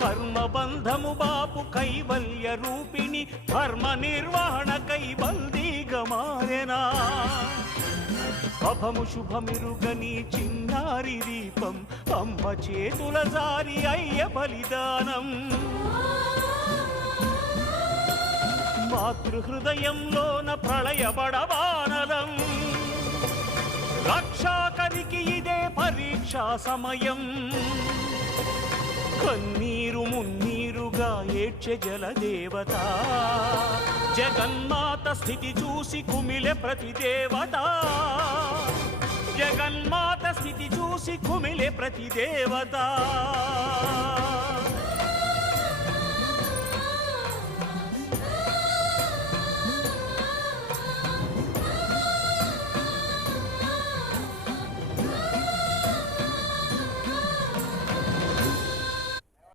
కర్మబంధము బాపు కైవల్య రూపిణి ధర్మ నిర్వహణ కైవల్దీగా మారెనా అభము శుభమిరుగని చిన్నారి దీపం అమ్మ చేతుల జారి అయ్య బలిదానం మాతృహృదయంలోన ప్రళయ బడవానలం రక్షాకరికి ఇదే పరీక్షా సమయం కన్నీరు మున్నీరుగా ఏడ్చె జలదేవత జగన్మాత స్థితి చూసి కుమిలె ప్రతి దేవత జగన్మాత స్థితి చూసి కుమిలె ప్రతి దేవత